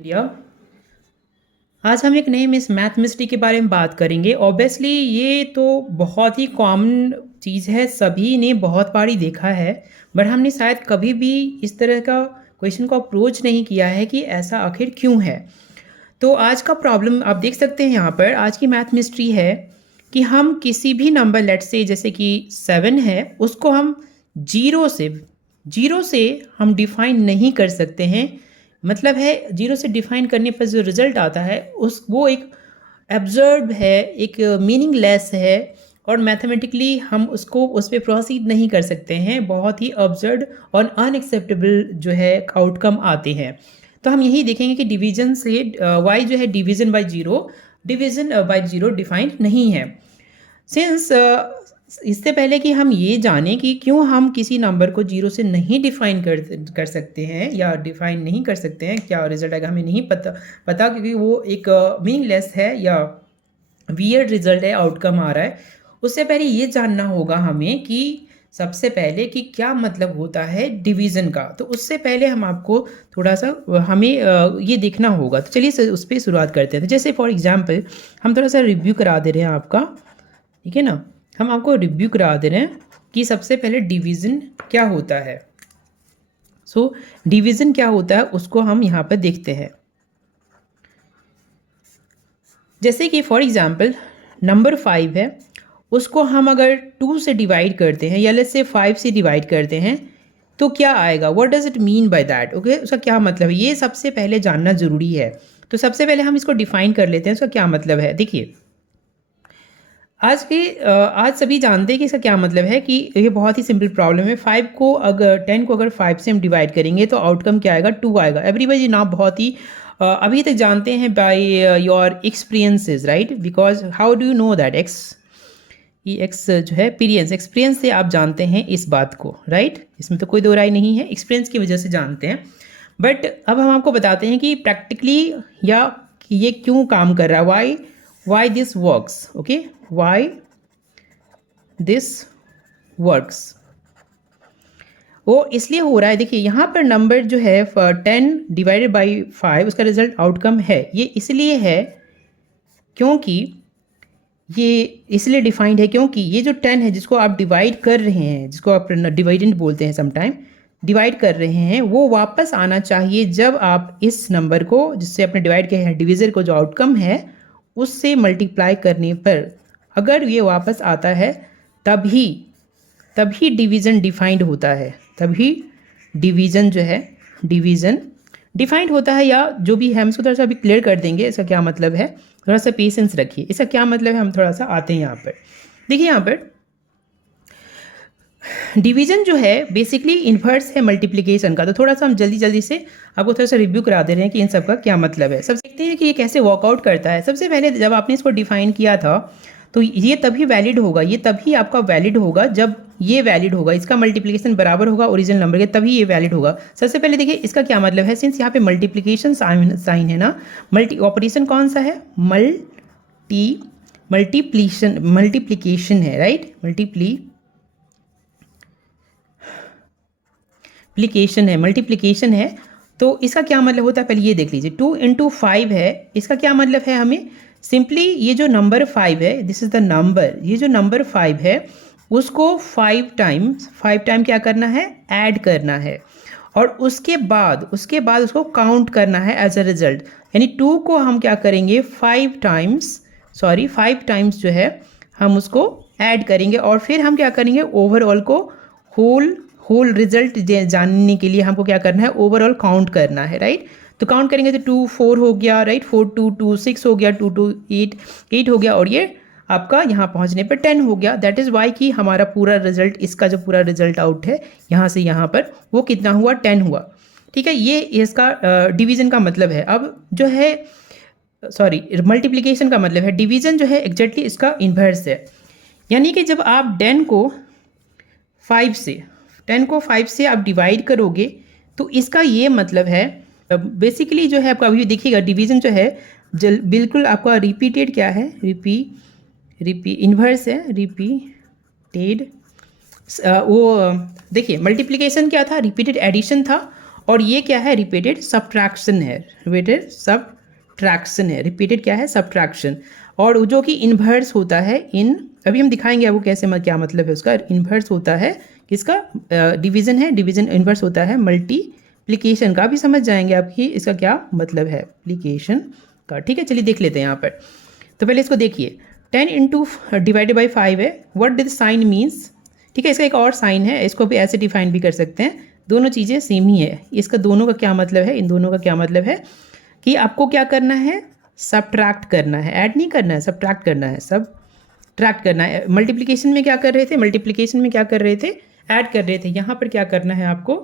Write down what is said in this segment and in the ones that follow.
India. आज हम एक नए मैथ मिस्ट्री के बारे में बात करेंगे। ऑब्वियसली ये तो बहुत ही कॉमन चीज़ है, सभी ने बहुत बार ही देखा है, बट हमने शायद कभी भी इस तरह का क्वेश्चन को अप्रोच नहीं किया है कि ऐसा आखिर क्यों है। तो आज का प्रॉब्लम आप देख सकते हैं यहाँ पर। आज की मैथ मिस्ट्री है कि हम किसी भी नंबर, लेट से जैसे कि 7 है, उसको हम जीरो से हम डिफाइन नहीं कर सकते हैं। मतलब है जीरो से डिफाइन करने पर जो रिजल्ट आता है वो एक एब्जर्ड है, एक मीनिंगलेस है, और मैथमेटिकली हम उसको उस पर प्रोसीड नहीं कर सकते हैं। बहुत ही अब्जर्ड और अनएक्सेप्टेबल जो है आउटकम आते हैं। तो हम यही देखेंगे कि डिवीजन से वाई जो है डिवीजन बाय जीरो डिफाइंड नहीं है। सिंस इससे पहले कि हम ये जानें कि क्यों हम किसी नंबर को जीरो से नहीं डिफाइन कर सकते हैं या डिफाइन नहीं कर सकते हैं, क्या रिजल्ट आएगा हमें नहीं पता क्योंकि वो एक मीनिंगलेस है या वियर्ड रिजल्ट है, आउटकम आ रहा है। उससे पहले ये जानना होगा हमें कि सबसे पहले कि क्या मतलब होता है डिवीज़न का। तो उससे पहले हम आपको थोड़ा सा हमें ये देखना होगा। तो चलिए उस पर शुरुआत करते हैं। तो जैसे फॉर एग्जांपल हम थोड़ा सा रिव्यू करा दे रहे हैं आपका, ठीक है ना। हम आपको रिव्यू करा दे रहे हैं कि सबसे पहले डिवीज़न क्या होता है। सो डिवीज़न क्या होता है उसको हम यहाँ पर देखते हैं। जैसे कि फॉर एग्जांपल नंबर 5 है, उसको हम अगर 2 से डिवाइड करते हैं या लेट्स से 5 से डिवाइड करते हैं तो क्या आएगा, what does it mean by that. Okay, उसका क्या मतलब है ये सबसे पहले जानना ज़रूरी है। तो सबसे पहले हम इसको डिफाइन कर लेते हैं, उसका क्या मतलब है। देखिए आज सभी जानते हैं कि इसका क्या मतलब है, कि ये बहुत ही सिंपल प्रॉब्लम है। 10 को अगर 5 से हम डिवाइड करेंगे तो आउटकम क्या आएगा, 2 आएगा। एवरीबॉडी ना बहुत ही अभी तक जानते हैं by your experiences, right, because how do you know that x जो है एक्सपीरियंस से आप जानते हैं इस बात को, राइट। इसमें तो कोई दो राय नहीं है, एक्सपीरियंस की वजह से जानते हैं। बट अब हम आपको बताते हैं कि प्रैक्टिकली या ये क्यों काम कर रहा है, why this works. Okay, why this works. वो इसलिए हो रहा है, देखिए यहाँ पर नंबर जो है 10 डिवाइडेड बाई 5 उसका रिजल्ट आउटकम है। ये इसलिए है क्योंकि ये इसलिए डिफाइंड है क्योंकि ये जो 10 है जिसको आप डिवाइड कर रहे हैं, जिसको आप डिवाइडेंट बोलते हैं, समटाइम डिवाइड कर रहे हैं, वो वापस आना चाहिए जब आप इस नंबर को जिससे आपने डिवाइड किया है, डिविज़र को जो आउटकम है उससे मल्टीप्लाई करने पर अगर ये वापस आता है तभी डिवीज़न डिफाइंड होता है, तभी डिवीज़न जो है डिवीज़न डिफाइंड होता है। या जो भी है हम इसको थोड़ा सा अभी क्लियर कर देंगे इसका क्या मतलब है, थोड़ा सा पेशेंस रखिए। इसका क्या मतलब है हम थोड़ा सा आते हैं यहाँ पर। देखिए यहाँ पर डिवीज़न जो है बेसिकली इन्वर्स है मल्टीप्लिकेशन का। तो थोड़ा सा हम जल्दी से आपको थोड़ा सा रिव्यू करा दे रहे हैं कि इन सब का क्या मतलब है। सबसे देखते हैं कि ये कैसे वर्कआउट करता है। सबसे पहले जब आपने इसको डिफाइन किया था तो ये तभी वैलिड होगा, ये तभी आपका वैलिड होगा जब ये वैलिड होगा, इसका मल्टीप्लिकेशन बराबर होगा ओरिजिनल नंबर के, तभी ये वैलिड होगा। सबसे पहले देखिए इसका क्या मतलब है। सिंस यहाँ पे मल्टीप्लिकेशन साइन है ना, ऑपरेशन कौन सा है, मल्टीप्लिकेशन है, राइट, मल्टीप्लिकेशन है। तो इसका क्या मतलब होता है पहले ये देख लीजिए। 2 इंटू 5 है, इसका क्या मतलब है, हमें सिंपली ये जो नंबर 5 है, दिस इज द नंबर, ये जो नंबर 5 है उसको 5 टाइम क्या करना है, ऐड करना है, और उसके बाद उसको काउंट करना है एज अ रिजल्ट। यानी 2 को हम क्या करेंगे 5 टाइम्स जो है हम उसको ऐड करेंगे, और फिर हम क्या करेंगे ओवरऑल को होल रिजल्ट जानने के लिए हमको क्या करना है, ओवरऑल काउंट करना है, राइट। तो काउंट करेंगे तो 2 4 हो गया, राइट, 4 2 2 6 हो गया, 2 2 8 हो गया, और ये आपका यहाँ पहुँचने पर 10 हो गया। दैट इज़ वाई कि हमारा पूरा रिजल्ट, इसका जो पूरा रिजल्ट आउट है यहाँ से यहाँ पर वो कितना हुआ, 10 हुआ, ठीक है। ये इसका डिवीज़न का मतलब है। अब जो है मल्टीप्लिकेशन का मतलब है, डिवीज़न जो है एग्जैक्टली इसका इन्वर्स है। यानी कि जब आप 10 को 5 से आप डिवाइड करोगे तो इसका ये मतलब है बेसिकली जो है आपका अभी देखिएगा डिवीज़न जो है बिल्कुल आपका रिपीटेड क्या है, इन्वर्स है, रिपीटेड। वो देखिए मल्टीप्लिकेशन क्या था, रिपीटेड एडिशन था, और ये क्या है, रिपीटेड सब्ट्रैक्शन है, रिपीटेड सब्ट्रैक्शन है, रिपीटेड क्या है, सब्ट्रैक्शन। और जो कि इन्वर्स होता है इन, अभी हम दिखाएंगे आपको कैसे, क्या मतलब है उसका। इन्वर्स होता है किसका, डिवीज़न है, डिवीज़न इन्वर्स होता है मल्टीप्लिकेशन का, भी समझ जाएंगे आपकी इसका क्या मतलब है, एप्लीकेशन का। ठीक है, चलिए देख लेते हैं यहाँ पर। तो पहले इसको देखिए, 10 इंटू डिवाइडेड बाई 5 है, व्हाट डिड साइन मीन्स। ठीक है, इसका एक और साइन है, इसको भी ऐसे डिफाइन भी कर सकते हैं, दोनों चीज़ें सेम ही है। इसका दोनों का क्या मतलब है, इन दोनों का क्या मतलब है कि आपको क्या करना है, सब्ट्रैक्ट करना है, ऐड नहीं करना है, सब्ट्रैक्ट करना है, सब्ट्रैक्ट करना है। मल्टीप्लिकेशन में क्या कर रहे थे, मल्टीप्लिकेशन में क्या कर रहे थे, ऐड कर रहे थे। यहाँ पर क्या करना है, आपको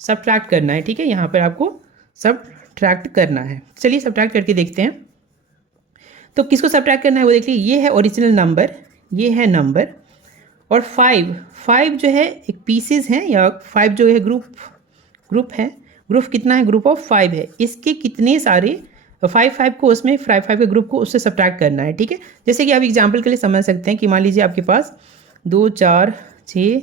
सब्ट्रैक्ट करना है। ठीक है, यहाँ पर आपको सब्ट्रैक्ट करना है। चलिए सब्ट्रैक्ट करके देखते हैं। तो किसको सब्ट्रैक्ट करना है वो देख लीजिए, ये है ओरिजिनल नंबर, ये है नंबर, और 5 जो है एक पीसेस हैं, या 5 जो है ग्रुप है, ग्रुप कितना है, ग्रुप ऑफ 5 है। इसके कितने सारे 5 को उसमें 5 के ग्रुप को उससे सब्ट्रैक्ट करना है। ठीक है, जैसे कि आप एग्जांपल के लिए समझ सकते हैं कि मान लीजिए आपके पास 2 4 6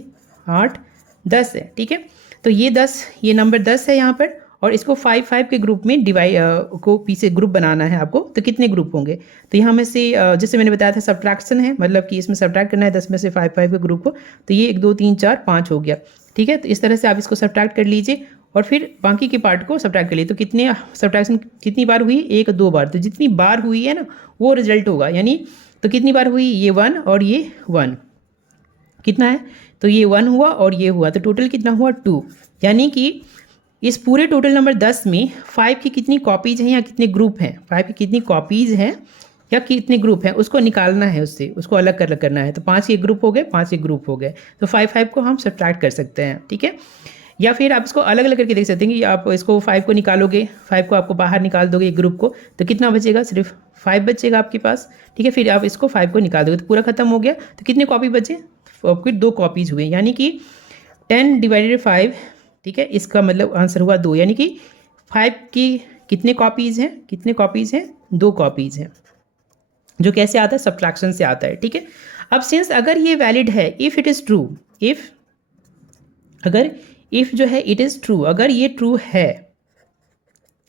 8 10 है। ठीक है, तो ये 10, ये नंबर 10 है यहाँ पर, और इसको 5 के ग्रुप में को पीछे ग्रुप बनाना है आपको। तो कितने ग्रुप होंगे, तो यहाँ में से जैसे मैंने बताया था सब्ट्रैक्शन है, मतलब कि इसमें सब्ट्रैक्ट करना है 10 में से 5 के ग्रुप को। तो ये 1 2 3 4 5 हो गया। ठीक है, तो इस तरह से आप इसको सब्ट्रैक्ट कर लीजिए और फिर बाकी के पार्ट को सब्ट्रैक्ट कर लीजिए। तो कितने सब्ट्रैक्शन कितनी बार हुई, 1 2 बार। तो जितनी बार हुई है ना वो रिजल्ट होगा, यानी तो कितनी बार हुई, ये 1 और ये 1 कितना है, तो ये 1 हुआ और ये हुआ, तो टोटल कितना हुआ 2। यानी कि इस पूरे टोटल नंबर 10 में 5 की कितनी कॉपीज हैं या कितने ग्रुप हैं, 5 की कितनी कॉपीज हैं या कितने ग्रुप हैं, उसको निकालना है, उससे उसको अलग कर करना है। तो 5 के ग्रुप हो गए, 5 के ग्रुप हो गए, तो 5 को हम सब्ट्रैक्ट कर सकते हैं। ठीक है, या फिर आप इसको अलग अलग करके देख सकते हैं कि आप इसको 5 को निकालोगे, 5 को आपको बाहर निकाल दोगे एक ग्रुप को, तो कितना बचेगा, सिर्फ 5 बचेगा आपके पास। ठीक है, फिर आप इसको 5 को निकाल दोगे तो पूरा खत्म हो गया। तो कितने कॉपी बचे, आपके 2 कॉपीज हुए, यानी कि 10 डिवाइडेड 5। ठीक है, इसका मतलब आंसर हुआ 2, यानी कि 5 की कितने कॉपीज़ हैं, कितने कॉपीज़ हैं, 2 कॉपीज़ हैं, जो कैसे आता है, सब्ट्रैक्शन से आता है। ठीक है, अब सिंस अगर ये वैलिड है, if it is true, if जो है इट इज़ ट्रू, अगर ये ट्रू है,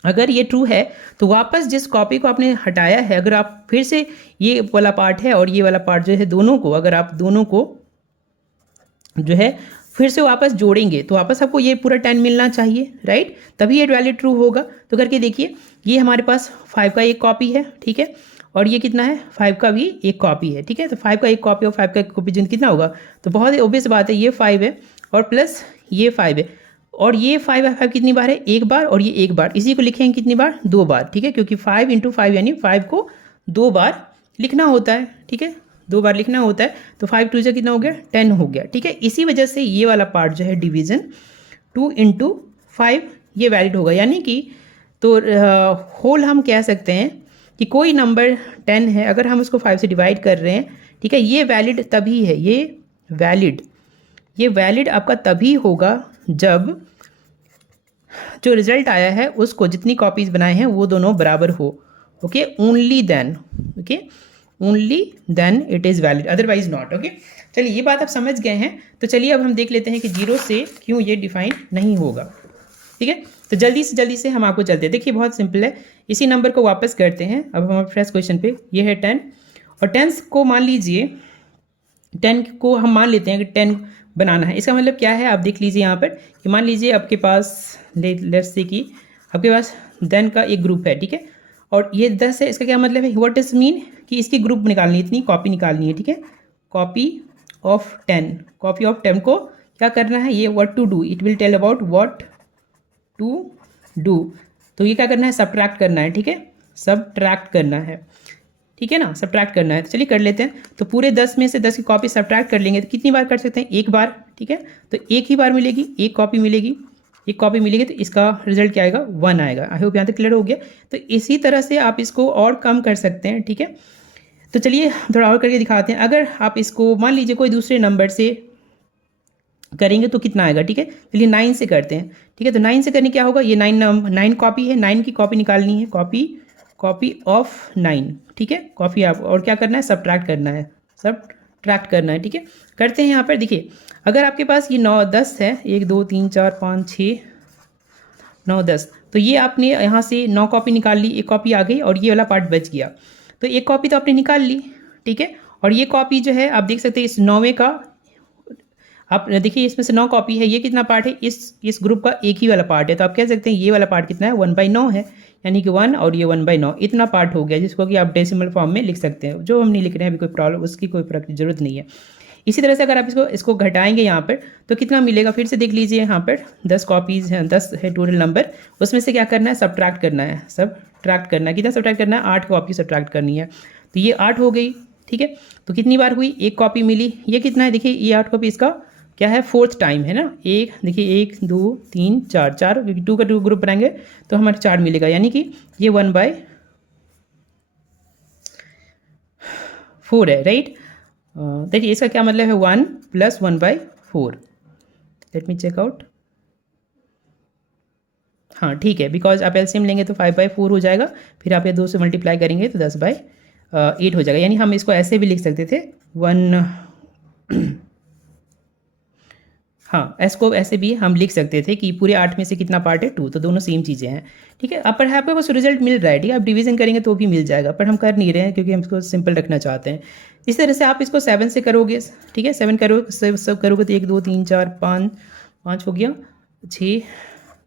अगर ये ट्रू है, तो वापस जिस कॉपी को आपने हटाया है, अगर आप फिर से ये वाला पार्ट है और ये वाला पार्ट जो है, दोनों को अगर आप दोनों को जो है फिर से वापस जोड़ेंगे तो वापस आपको ये पूरा 10 मिलना चाहिए, राइट, तभी ये वैलिड ट्रू होगा। तो करके देखिए, ये हमारे पास 5 का एक कॉपी है। ठीक है, और ये कितना है, 5 का भी एक कॉपी है। ठीक है, तो 5 का एक कॉपी और 5 का एक कॉपी जो कितना होगा, तो बहुत ही ऑब्वियस बात है, ये 5 है और प्लस ये 5 है, और ये 5 है, 5 कितनी बार है, एक बार, और ये एक बार, इसी को लिखेंगे कितनी बार, 2 बार। ठीक है, क्योंकि 5 × 5 यानी 5 को 2 बार लिखना होता है। ठीक है, 2 बार लिखना होता है, तो 5 2 से कितना हो गया, 10 हो गया। ठीक है, इसी वजह से ये वाला पार्ट जो है डिवीज़न 2 × 5 ये वैलिड होगा, यानी कि तो होल हम कह सकते हैं कि कोई नंबर 10 है, अगर हम उसको 5 से डिवाइड कर रहे हैं, ठीक है, ये वैलिड तभी है, ये वैलिड आपका तभी होगा जब जो रिजल्ट आया है उसको जितनी कॉपीज़ बनाए हैं वो दोनों बराबर हो। Okay, only then, okay, only then it is valid, otherwise not. Okay, चलिए ये बात आप समझ गए हैं। तो चलिए अब हम देख लेते हैं कि 0 से क्यों ये डिफाइन नहीं होगा। ठीक है, तो जल्दी से हम आपको चलते हैं। देखिए बहुत सिंपल है, इसी नंबर को वापस करते हैं। अब हम फ्रेश क्वेश्चन पे, ये है 10, और 10 को मान लीजिए, 10 को हम मान लेते हैं कि 10 बनाना है। इसका मतलब क्या है, आप देख लीजिए यहाँ पर कि मान लीजिए आपके पास लेट्स से कि आपके पास 10 का एक ग्रुप है। ठीक है, और ये 10 है, इसका क्या मतलब है, व्हाट डज मीन कि इसकी ग्रुप निकालनी है, इतनी कॉपी निकालनी है। ठीक है, कॉपी ऑफ 10, कॉपी ऑफ 10 को क्या करना है, ये what to do, it will tell about what to do. तो ये क्या करना है, सब्ट्रैक्ट करना है। ठीक है, सब्ट्रैक्ट करना है, ठीक है ना, सब्ट्रैक्ट करना है। तो चलिए कर लेते हैं। तो पूरे 10 में से 10 की कॉपी सब्ट्रैक्ट कर लेंगे तो कितनी बार कर सकते हैं, एक बार। ठीक है, तो एक ही बार मिलेगी, एक कॉपी मिलेगी, एक कॉपी मिलेगी, तो इसका रिजल्ट क्या आएगा, 1 आएगा। आई होप यहाँ तक क्लियर हो गया। तो इसी तरह से आप इसको और कम कर सकते हैं। ठीक है, तो चलिए थोड़ा और करके दिखाते हैं। अगर आप इसको मान लीजिए कोई दूसरे नंबर से करेंगे तो कितना आएगा। ठीक है, चलिए 9 से करते हैं। ठीक है, तो 9 से करने क्या होगा, ये 9 कॉपी है, 9 की कॉपी निकालनी है, कॉपी ऑफ 9। ठीक है, कॉपी आप, और क्या करना है, सब्ट्रैक्ट करना है, सब्ट्रैक्ट करना है। ठीक है, करते हैं। यहाँ पर देखिए, अगर आपके पास ये 9 10 है, 1 2 3 4 5 6 9 10। तो ये आपने यहाँ से 9 कॉपी निकाल ली, एक कॉपी आ गई और ये वाला पार्ट बच गया। तो एक कॉपी तो आपने निकाल ली, ठीक है। और ये कॉपी जो है आप देख सकते हैं इस 9वें का, आप देखिए इसमें से 9 कॉपी है, ये कितना पार्ट है, इस ग्रुप का एक ही वाला पार्ट है। तो आप कह सकते हैं ये वाला पार्ट कितना है, 1/9 है, यानी कि 1 और ये 1/9 इतना पार्ट हो गया, जिसको कि आप डेसिमल फॉर्म में लिख सकते हैं। जो हम नहीं लिख रहे हैं अभी, कोई प्रॉब्लम उसकी कोई फर्क की जरूरत नहीं है। इसी तरह से अगर आप इसको घटाएंगे यहाँ पर तो कितना मिलेगा, फिर से देख लीजिए यहाँ पर 10 कॉपीज़ हैं, 10 है टोटल नंबर। उसमें से क्या करना है, सब्ट्रैक्ट करना है, सब्ट्रैक्ट करना है। कितना सब्ट्रैक्ट करना है, 8 कॉपी सब्ट्रैक्ट करनी है। तो ये 8 हो गई, ठीक है। तो कितनी बार हुई, एक कॉपी मिली। ये कितना है, देखिए ये 8 कॉपी इसका क्या है, 4th टाइम है ना। एक देखिए 1 2 3 4 4, 2 का 2 ग्रुप बनाएंगे तो हमारे 4 मिलेगा, यानी कि ये 1/4 है, राइट। देखिए इसका क्या मतलब है, 1 + 1/4। Let me check out. हाँ ठीक है, बिकॉज आप एलसीएम लेंगे तो 5/4 हो जाएगा, फिर आप ये 2 से मल्टीप्लाई करेंगे तो 10/8 हो जाएगा। यानी हम इसको ऐसे भी लिख सकते थे 1 हाँ, इसको ऐसे भी हम लिख सकते थे कि पूरे 8 में से कितना पार्ट है, 2। तो दोनों सेम चीज़ें हैं, ठीक है। अब पर आपको बस रिजल्ट मिल रहा है, ठीक है। आप डिवीजन करेंगे तो भी मिल जाएगा, पर हम कर नहीं रहे हैं क्योंकि हम इसको सिंपल रखना चाहते हैं। इस तरह से आप इसको 7 से करोगे, ठीक है। 7 सब करोगे तो 1 2 3 4 5 5 हो गया, 6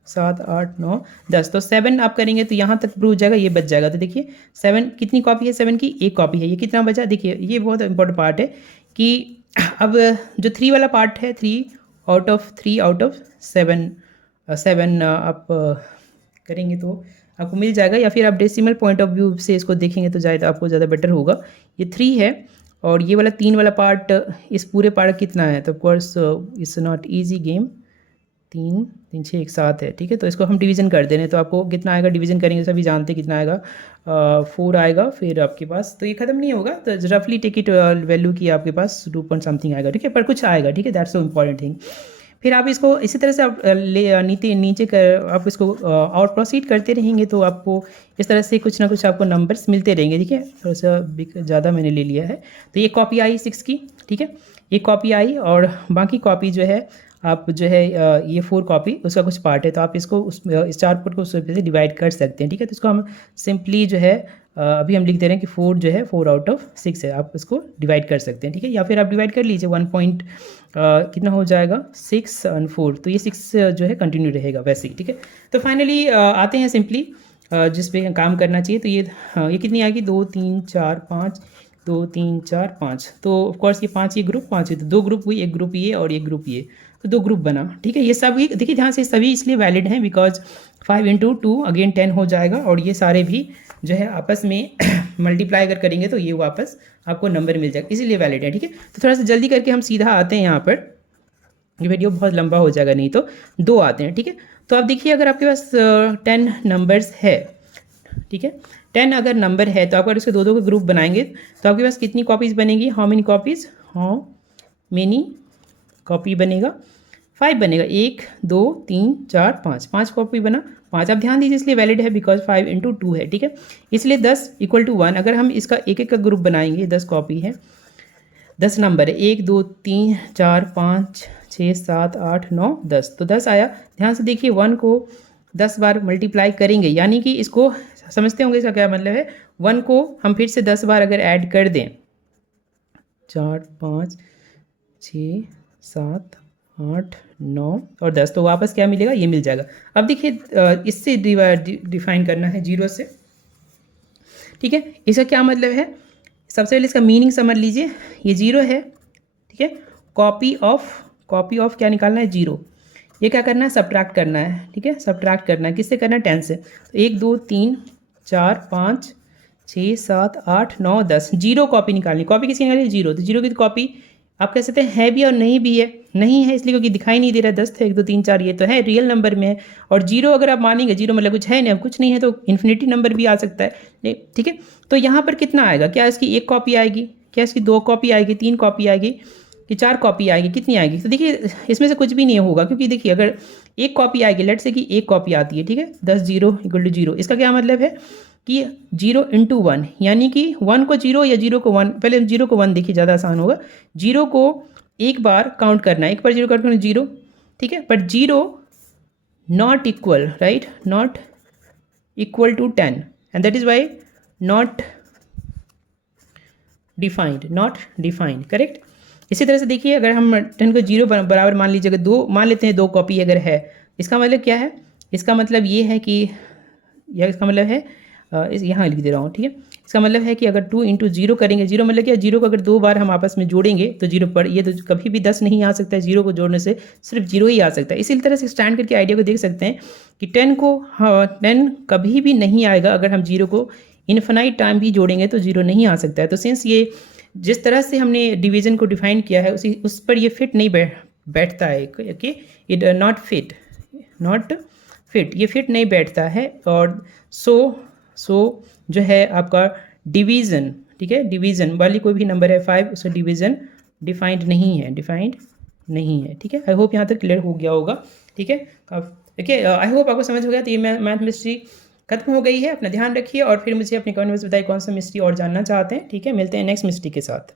7 8 9 10। तो 7 आप करेंगे तो यहाँ तक प्रूव हो जाएगा, ये बच जाएगा। तो देखिए 7 कितनी कॉपी है, 7 की एक कॉपी है। ये कितना बचा, देखिए ये बहुत इंपॉर्टेंट पार्ट है कि अब जो 3 वाला पार्ट है, 3 आउट ऑफ 7 आप करेंगे तो आपको मिल जाएगा, या फिर आप डेसिमल पॉइंट ऑफ व्यू से इसको देखेंगे तो ज़्यादा आपको ज़्यादा बेटर होगा। ये 3 है और ये वाला 3 वाला पार्ट, इस पूरे पार्ट कितना है, तो of course it's not easy game. 3 3 6 1 7 है, ठीक है। तो इसको हम डिवीज़न कर दे रहे हैं, तो आपको कितना आएगा, डिवीज़न करेंगे सभी जानते हैं कितना आएगा, 4 आएगा फिर आपके पास। तो ये खत्म नहीं होगा, तो रफली टेक इट वैल्यू की आपके पास 2 पॉइंट समथिंग आएगा, ठीक है, पर कुछ आएगा, ठीक है। That's so important thing. फिर आप इसको इसी तरह से आप नीचे कर आप इसको और प्रोसीड करते रहेंगे तो आपको इस तरह से कुछ ना कुछ आपको नंबर्स मिलते रहेंगे, ठीक है। थोड़ा सा ज़्यादा मैंने ले लिया है। तो ये कॉपी आई 6 की, ठीक है, एक कॉपी आई, और बाकी कॉपी जो है आप जो है ये 4 कॉपी उसका कुछ पार्ट है, तो आप इसको इस 4 पार्ट को उस से डिवाइड कर सकते हैं, ठीक है। तो इसको हम सिंपली जो है अभी हम लिख दे रहे हैं कि 4 जो है 4 आउट ऑफ 6 है, आप इसको डिवाइड कर सकते हैं, ठीक है। या फिर आप डिवाइड कर लीजिए 1 पॉइंट कितना हो जाएगा, 6 और 4, तो ये 6 जो है कंटिन्यू रहेगा वैसे ही, ठीक है। तो फाइनली आते हैं सिंपली जिस पे काम करना चाहिए। तो ये कितनी आएगी, 2 3 4 5, 2 3 4 5। तो ऑफकोर्स ये 5 ये ग्रुप 5 है, तो 2 ग्रुप हुई, एक ग्रुप ये और एक ग्रुप ये, तो 2 ग्रुप बना, ठीक है। ये सभी देखिए ध्यान से, सभी इसलिए वैलिड हैं बिकॉज 5 × 2 अगेन 10 हो जाएगा, और ये सारे भी जो है आपस में मल्टीप्लाई अगर करेंगे तो ये वापस आपको नंबर मिल जाएगा, इसीलिए वैलिड है, ठीक है। तो थोड़ा सा जल्दी करके हम सीधा आते हैं यहाँ पर, ये वीडियो बहुत लंबा हो जाएगा नहीं तो 2 आते हैं, ठीक है। तो आप देखिए अगर आपके पास 10 नंबर्स है, ठीक है, 10 अगर नंबर है तो आप अगर उसके 2 के ग्रुप बनाएंगे तो आपके पास कितनी कॉपीज़ बनेगी, हाउ मेनी कॉपी बनेगा, 5 बनेगा, 1 2 3 4 5, 5 कॉपी बना, 5। आप ध्यान दीजिए इसलिए वैलिड है बिकॉज 5 × 2 है, ठीक है। इसलिए 10 = 1। अगर हम इसका एक का ग्रुप बनाएंगे, 10 कॉपी है, 10 नंबर है, 1 2 3 4 5 6 7 8 9 10, तो 10 आया। ध्यान से देखिए 1 को 10 बार मल्टीप्लाई करेंगे, यानी कि इसको समझते होंगे इसका क्या मतलब है। 1 को हम फिर से 10 बार अगर ऐड कर दें, 4 5 6 7 8 9 और 10, तो वापस क्या मिलेगा, ये मिल जाएगा। अब देखिए इससे डिफाइन करना है 0 से, ठीक है। इसका क्या मतलब है, सबसे पहले इसका मीनिंग समझ लीजिए। ये 0 है, ठीक है। कॉपी ऑफ क्या निकालना है, 0। ये क्या करना है, सब्ट्रैक्ट करना है, ठीक है। सब्ट्रैक्ट करना है, किससे करना है, 10 से। तो 1 2 3 4 5 6 7 8 9 10, 0 कॉपी निकालनी। कॉपी किसकी निकालनी, 0। तो 0 की कॉपी आप कह सकते हैं है भी और नहीं भी है। नहीं है इसलिए क्योंकि दिखाई नहीं दे रहा है, 10 थे, 1 2 3 4 ये तो है, रियल नंबर में है। और 0 अगर आप मानेंगे, 0 मतलब कुछ है नहीं, अब कुछ नहीं है तो इन्फिनिटी नंबर भी आ सकता है, ठीक है। तो यहाँ पर कितना आएगा, क्या इसकी 1 कॉपी आएगी, क्या इसकी 2 कॉपी आएगी, 3 कॉपी आएगी, कि 4 कॉपी आएगी, कितनी आएगी। तो देखिए इसमें से कुछ भी नहीं होगा, क्योंकि देखिए अगर 1 कॉपी आएगी, लेट से कि 1 कॉपी आती है, ठीक है, 10 0 = 0। इसका क्या मतलब है कि 0 × 1, यानी कि 1 को 0 या 0 को 1, पहले 0 को 1 देखिए ज़्यादा आसान होगा। 0 को एक बार काउंट करना है, एक बार 0 काउंट करना 0, ठीक है। But 0 not equal, right, not equal to 10 and that is why not defined, correct. इसी तरह से देखिए, अगर हम 10 को 0 बराबर मान लीजिए, अगर 2 मान लेते हैं, 2 कॉपी अगर है, इसका मतलब क्या है, इसका मतलब ये है कि यह इसका मतलब है यहाँ लिख दे रहा हूँ, ठीक है। इसका मतलब है कि अगर 2 × 0 करेंगे, 0 मतलब क्या, 0 को अगर 2 बार हम आपस में जोड़ेंगे तो 0 पर, ये तो कभी भी 10 नहीं आ सकता है, 0 को जोड़ने से सिर्फ 0 ही आ सकता है। इसी तरह से स्टैंड करके आइडिया को देख सकते हैं कि 10 को 10 कभी भी नहीं आएगा अगर हम 0 को इन्फिनाइट टाइम भी जोड़ेंगे तो 0 नहीं आ सकता है। तो सिंस ये जिस तरह से हमने डिवीज़न को डिफाइन किया है उस पर ये फिट नहीं बैठता है, ओके, इट नॉट फिट, ये फिट नहीं बैठता है। और सो जो है आपका डिवीज़न, ठीक है, डिवीज़न वाली कोई भी नंबर है 5, उसका डिवीज़न डिफाइंड नहीं है, ठीक है। आई होप यहाँ तक क्लियर हो गया होगा, ठीक है। ओके, आई होप आपको समझ हो गया। तो ये मैथ मिस्ट्री खत्म हो गई है। अपना ध्यान रखिए और फिर मुझे अपने कमेंट में बताइए कौन सा मिस्ट्री और जानना चाहते हैं, ठीक है। मिलते हैं नेक्स्ट मिस्ट्री के साथ।